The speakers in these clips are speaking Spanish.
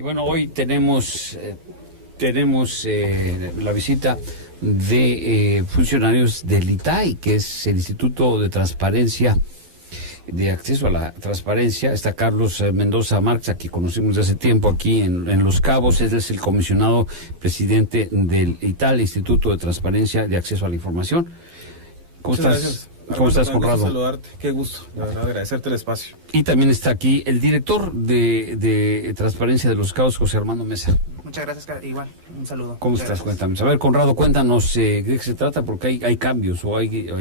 Y bueno, hoy tenemos la visita de funcionarios del ITAI, que es el Instituto de Transparencia, de Acceso a la Transparencia. Está Carlos Mendoza Márquez, a quien conocimos desde hace tiempo aquí en Los Cabos. Él es el comisionado presidente del ITAI, el Instituto de Transparencia de Acceso a la Información. ¿Cómo estás? Gracias. ¿Cómo estás, Conrado? Saludarte, qué gusto, la verdad, agradecerte el espacio. Y también está aquí el director de Transparencia de Los Cabos, José Armando Mesa. Muchas gracias, igual, un saludo. ¿Cómo Muchas estás? gracias. Cuéntanos. A ver, Conrado, cuéntanos de qué se trata, porque hay cambios o hay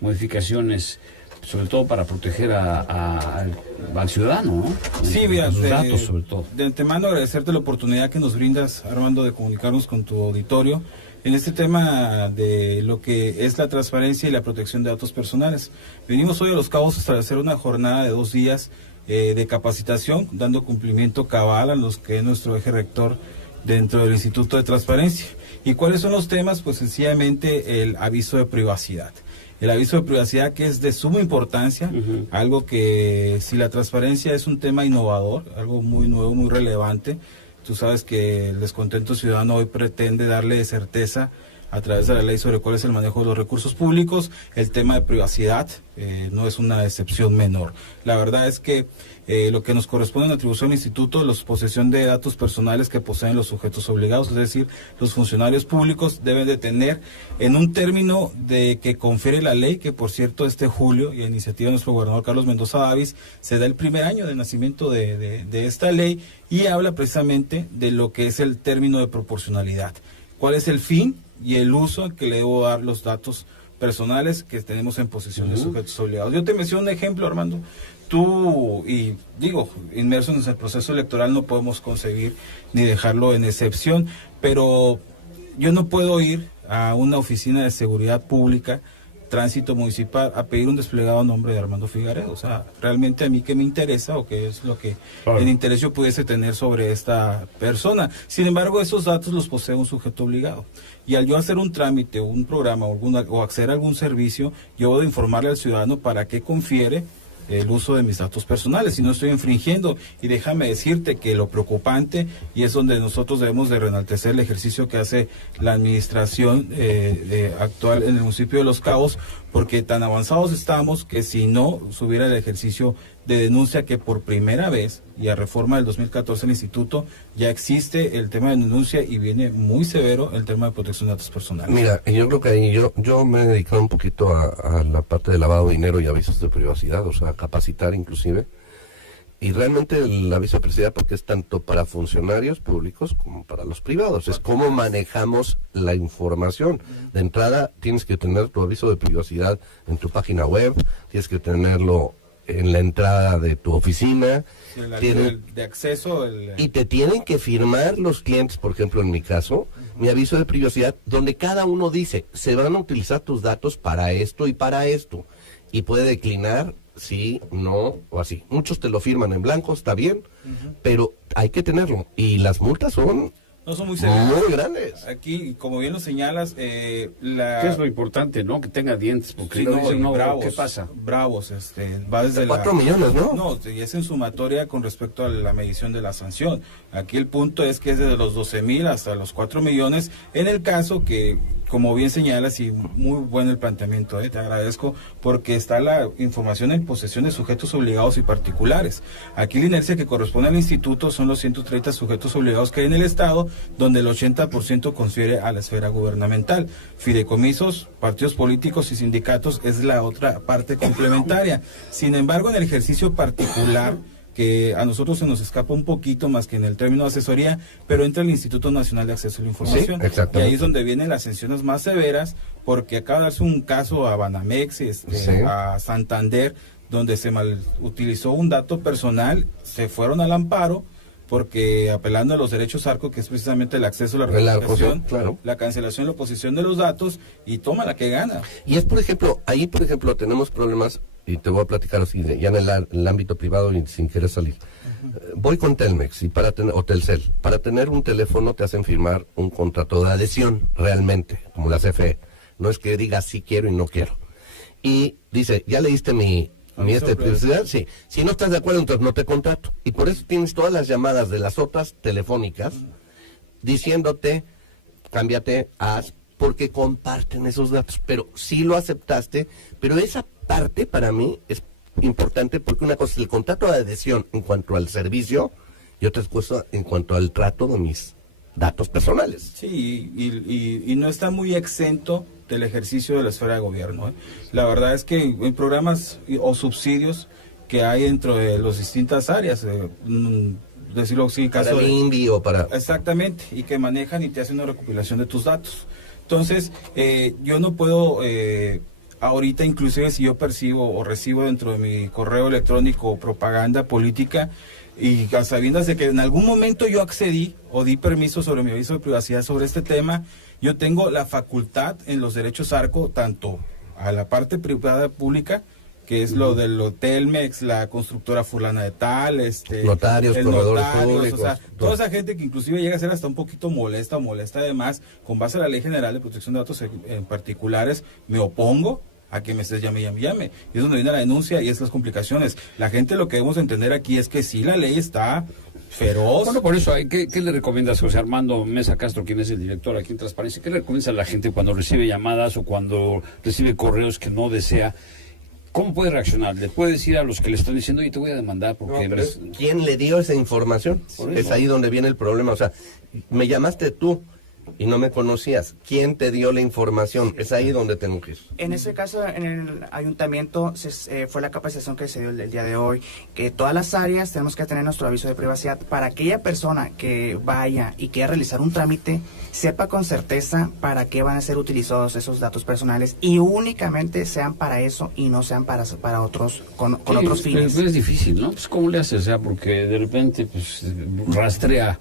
modificaciones, sobre todo para proteger al ciudadano, ¿no? Sí, mira, sus datos, sobre todo. De antemano agradecerte la oportunidad que nos brindas, Armando, de comunicarnos con tu auditorio en este tema de lo que es la transparencia y la protección de datos personales. Venimos hoy a Los Cabos a establecer una jornada de 2 días de capacitación, dando cumplimiento cabal a los que es nuestro eje rector dentro del Instituto de Transparencia. ¿Y cuáles son los temas? Pues sencillamente el aviso de privacidad. El aviso de privacidad, que es de suma importancia, algo que, si la transparencia es un tema innovador, algo muy nuevo, muy relevante. Tú sabes que el descontento ciudadano hoy pretende darle certeza a través de la ley sobre cuál es el manejo de los recursos públicos. El tema de privacidad no es una excepción menor. La verdad es que lo que nos corresponde en atribución al instituto, la posesión de datos personales que poseen los sujetos obligados, es decir, los funcionarios públicos deben de tener, en un término de que confiere la ley, que por cierto este julio, y a iniciativa de nuestro gobernador Carlos Mendoza Davis, se da el primer año de nacimiento de esta ley, y habla precisamente de lo que es el término de proporcionalidad. ¿Cuál es el fin y el uso que le debo dar los datos personales que tenemos en posesión de sujetos obligados? Yo te menciono un ejemplo, Armando. Tú, y digo, inmersos en el proceso electoral no podemos concebir ni dejarlo en excepción, pero yo no puedo ir a una oficina de seguridad pública, tránsito municipal, a pedir un desplegado a nombre de Armando Figaredo. O sea, realmente a mí qué me interesa o qué es lo que en interés yo pudiese tener sobre esta persona. Sin embargo, esos datos los posee un sujeto obligado. Y al yo hacer un trámite, un programa o acceder a algún servicio, yo debo informarle al ciudadano para qué confiere el uso de mis datos personales, si no estoy infringiendo. Y déjame decirte que lo preocupante, y es donde nosotros debemos de reenaltecer el ejercicio que hace la administración actual en el municipio de Los Cabos, porque tan avanzados estamos que si no subiera el ejercicio de denuncia, que por primera vez, y a reforma del 2014 el instituto, ya existe el tema de denuncia y viene muy severo el tema de protección de datos personales. Mira, yo creo que ahí yo me he dedicado un poquito a la parte de lavado de dinero y avisos de privacidad, o sea, a capacitar inclusive, y realmente el aviso de privacidad, porque es tanto para funcionarios públicos como para los privados, es cómo manejamos la información. De entrada tienes que tener tu aviso de privacidad en tu página web, tienes que tenerlo en la entrada de tu oficina, de acceso. Y te tienen que firmar los clientes, por ejemplo, en mi caso, mi aviso de privacidad, donde cada uno dice, se van a utilizar tus datos para esto y para esto, y puede declinar, sí, no, o así. Muchos te lo firman en blanco, está bien, pero hay que tenerlo, y las multas son... No son muy severas. Muy grandes. Aquí, como bien lo señalas, ¿Qué es lo importante, no? Que tenga dientes, porque sí, si no dicen, no, bravos, ¿qué pasa? Bravos, va desde 4 millones, ¿no? No, y es en sumatoria con respecto a la medición de la sanción. Aquí el punto es que es desde los 12,000 hasta los 4 millones, en el caso que, como bien señalas, y muy bueno el planteamiento, te agradezco, porque está la información en posesión de sujetos obligados y particulares. Aquí la inercia que corresponde al instituto son los 130 sujetos obligados que hay en el Estado, donde el 80% confiere a la esfera gubernamental. Fideicomisos, partidos políticos y sindicatos es la otra parte complementaria. Sin embargo, en el ejercicio particular, que a nosotros se nos escapa un poquito más que en el término de asesoría, pero entra el Instituto Nacional de Acceso a la Información. Sí, y ahí es donde vienen las sanciones más severas, porque acaba de darse un caso a Banamex, a Santander, donde se mal utilizó un dato personal, se fueron al amparo, porque apelando a los derechos ARCO, que es precisamente el acceso a la recuperación, claro, la cancelación y la oposición de los datos, y toma la que gana. Y es, por ejemplo, ahí, por ejemplo, tenemos problemas, y te voy a platicar así, ya en el ámbito privado y sin querer salir. Voy con Telmex y o Telcel. Para tener un teléfono te hacen firmar un contrato de adhesión, realmente, como la CFE. No es que diga sí quiero y no quiero. Y dice, ya leíste mi Mi privacidad, sí. Si no estás de acuerdo, entonces no te contrato. Y por eso tienes todas las llamadas de las otras telefónicas diciéndote, cámbiate, haz, porque comparten esos datos. Pero sí lo aceptaste, pero esa parte para mí es importante porque una cosa es el contrato de adhesión en cuanto al servicio y otra cosa en cuanto al trato de mis datos personales. Sí, y no está muy exento del ejercicio de la esfera de gobierno. La verdad es que hay programas o subsidios que hay dentro de las distintas áreas, decirlo así, Para el INVI o para... Exactamente, y que manejan y te hacen una recopilación de tus datos. Entonces, yo no puedo, ahorita inclusive si yo percibo o recibo dentro de mi correo electrónico propaganda política, y a sabiendas de que en algún momento yo accedí o di permiso sobre mi aviso de privacidad sobre este tema, yo tengo la facultad en los derechos ARCO, tanto a la parte privada pública, que es lo del Telmex, la constructora fulana de tal, notarios, corredores públicos, o sea, toda esa gente que inclusive llega a ser hasta un poquito molesta además, con base a la Ley General de Protección de Datos en particulares, me opongo a que me estés llame. Y es donde viene la denuncia y es las complicaciones. La gente lo que debemos entender aquí es que sí, la ley está feroz. Bueno, por eso, ¿qué le recomiendas, José Armando Mesa Castro, quien es el director aquí en Transparencia? ¿Qué le recomiendas a la gente cuando recibe llamadas o cuando recibe correos que no desea? ¿Cómo puede reaccionar? ¿Le puede decir a los que le están diciendo, y te voy a demandar porque... No, ¿quién le dio esa información? Es ahí donde viene el problema. O sea, me llamaste tú y no me conocías. ¿Quién te dio la información? Es ahí donde tengo que ir. En ese caso, en el ayuntamiento fue la capacitación que se dio el día de hoy, que todas las áreas tenemos que tener nuestro aviso de privacidad para aquella persona que vaya y quiera realizar un trámite, sepa con certeza para qué van a ser utilizados esos datos personales y únicamente sean para eso y no sean para otros, con otros fines. Es difícil, ¿no? Pues ¿cómo le haces? O sea, porque de repente pues rastrea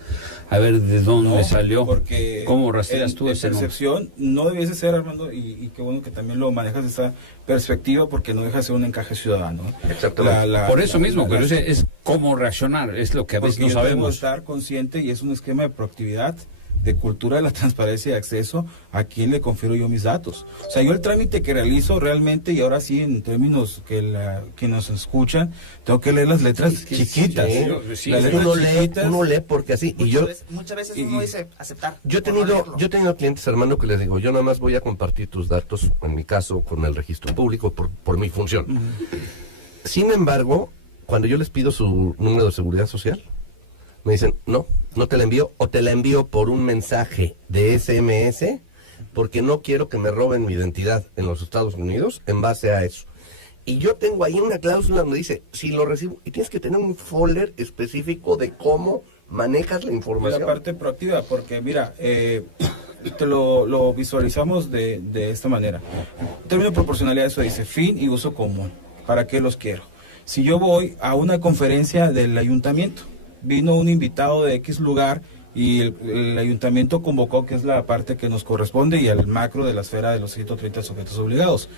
a ver de dónde salió. Porque ¿cómo rastreas tú ese percepción no debiese ser, Armando, y qué bueno que también lo manejas de esta perspectiva, porque no deja de ser un encaje ciudadano. Exactamente. Por eso mismo, pero es cómo reaccionar, es lo que a veces no sabemos. Debemos estar consciente y es un esquema de proactividad, de cultura de la transparencia y de acceso a quién le confiero yo mis datos. O sea, yo el trámite que realizo realmente, y ahora sí en términos que nos escuchan, tengo que leer las letras chiquitas. Uno lee porque así. Muchas veces uno dice aceptar. Yo he tenido clientes, hermano, que les digo, yo nada más voy a compartir tus datos, en mi caso, con el registro público por mi función. Sin embargo, cuando yo les pido su número de seguridad social, me dicen, no te la envío, o te la envío por un mensaje de SMS, porque no quiero que me roben mi identidad en los Estados Unidos en base a eso. Y yo tengo ahí una cláusula donde dice, si lo recibo, y tienes que tener un folder específico de cómo manejas la información. La parte proactiva, porque mira, te lo visualizamos de esta manera. En términos de proporcionalidad, eso dice fin y uso común. ¿Para qué los quiero? Si yo voy a una conferencia del ayuntamiento, vino un invitado de X lugar y el ayuntamiento convocó, que es la parte que nos corresponde, y el macro de la esfera de los 130 sujetos obligados.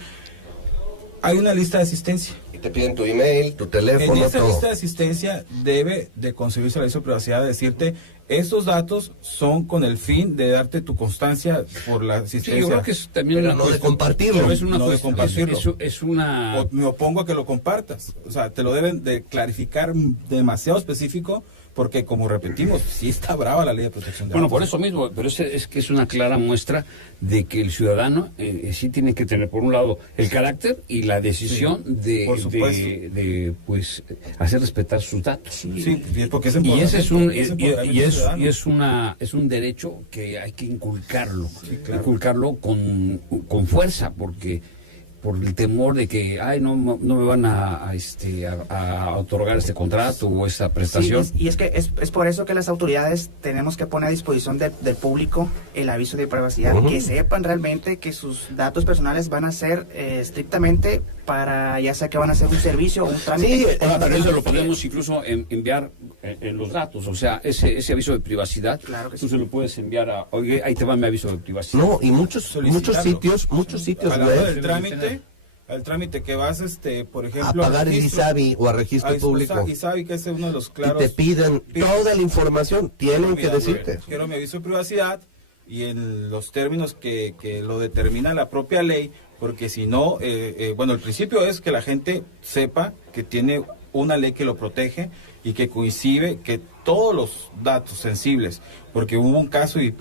Hay una lista de asistencia. Y te piden tu email, tu teléfono, en esa todo. lista de asistencia debe de concebirse la aviso de privacidad, de decirte, estos datos son con el fin de darte tu constancia por la asistencia. Sí, yo creo que es también pero no de compartirlo. Pero es una no de compartirlo. Es una... O me opongo a que lo compartas. O sea, te lo deben de clarificar demasiado específico, porque como repetimos, sí está brava la ley de protección de datos. Bueno, por eso mismo, pero es que es una clara muestra de que el ciudadano sí tiene que tener, por un lado, el carácter y la decisión de pues hacer respetar sus datos. Sí, porque es y ese es un es un derecho que hay que inculcarlo, inculcarlo con fuerza, porque por el temor de que no me van a otorgar este contrato o esta prestación. Sí, y es que es por eso que las autoridades tenemos que poner a disposición del público el aviso de privacidad, que sepan realmente que sus datos personales van a ser estrictamente para, ya sea que van a hacer un servicio o un trámite. Sí, pero eso lo podemos incluso enviar en los datos, o sea, ese aviso de privacidad, claro que tú sí. se lo puedes enviar oye, ahí te va mi aviso de privacidad. No, y muchos sitios hablando del trámite, al trámite que vas, por ejemplo, a pagar el ISABI o a registro público. ISABI, que es uno de los claros. Y te piden toda la información, tienen que decirte. Quiero mi aviso de privacidad, y en los términos que lo determina la propia ley, porque si no, bueno, el principio es que la gente sepa que tiene una ley que lo protege y que coincide que todos los datos sensibles, porque hubo un caso y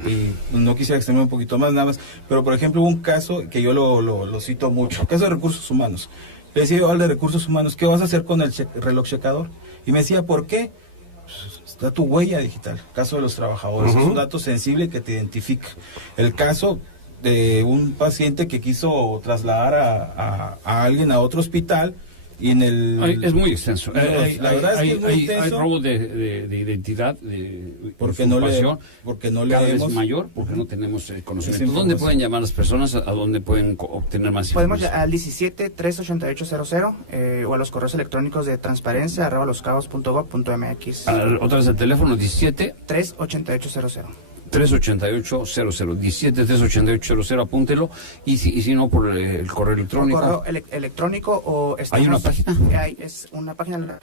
no quisiera extender un poquito más nada más, pero por ejemplo hubo un caso que yo lo cito mucho, caso de recursos humanos. Le decía yo al de recursos humanos, ¿qué vas a hacer con el reloj checador? Y me decía, ¿por qué? Está tu huella digital, caso de los trabajadores, es un dato sensible que te identifica. El caso de un paciente que quiso trasladar a alguien a otro hospital y en el... Es muy extenso. La verdad es que es muy extenso. Hay robo de identidad, de porque información, no cada vez leemos. mayor, porque no tenemos conocimiento. ¿Dónde pueden llamar las personas? ¿A dónde pueden obtener más Podemos información? al 17-388-00 o a los correos electrónicos de transparencia@loscabos.gov.mx. Otra vez el teléfono, 17 388-00. 388-00, 17-388-00, apúntelo, y si no, por el correo electrónico. Correo electrónico o... ¿Hay una página? Es una página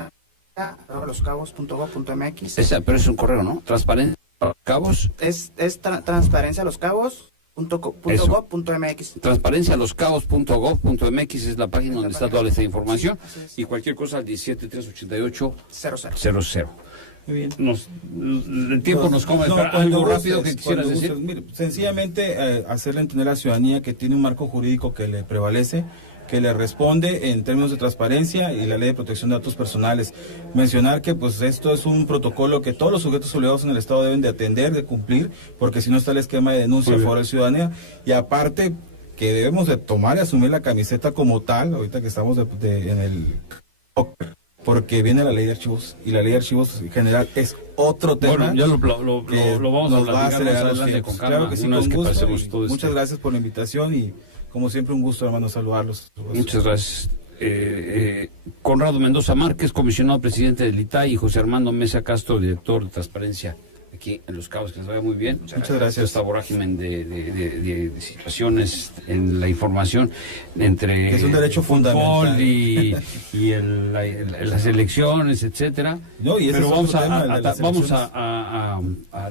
loscabos.gov.mx. Pero es un correo, ¿no? Transparencia, cabos. Es transparencialoscabos.gov.mx. Transparencialoscabos.gov.mx es la página donde está toda esta información, y cualquier cosa al 17-388-00. Muy bien. El tiempo nos come. Algo rápido que quisieras decir. Mire, sencillamente hacerle entender a la ciudadanía que tiene un marco jurídico que le prevalece, que le responde en términos de transparencia y la ley de protección de datos personales. Mencionar que pues esto es un protocolo que todos los sujetos obligados en el Estado deben de atender, de cumplir, porque si no está el esquema de denuncia a favor de la ciudadanía, y aparte que debemos de tomar y asumir la camiseta como tal, ahorita que estamos en el... porque viene la ley de archivos, y la ley de archivos en general es otro tema. Bueno, ya lo vamos a platicar más adelante con calma, claro que sí, una vez con que gusto, pasemos todo muchas gracias por la invitación y como siempre un gusto, hermano, saludarlos. Muchas gracias. Conrado Mendoza Márquez, comisionado presidente del ITAI, y José Armando Mesa Castro, director de Transparencia aquí en Los Cabos, que les vaya muy bien. Muchas gracias. Esta vorágine de situaciones en la información entre que es un derecho fundamental y las elecciones, etcétera. No, y ese pero es vamos a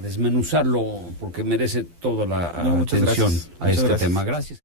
desmenuzarlo porque merece toda la atención a este tema. Gracias.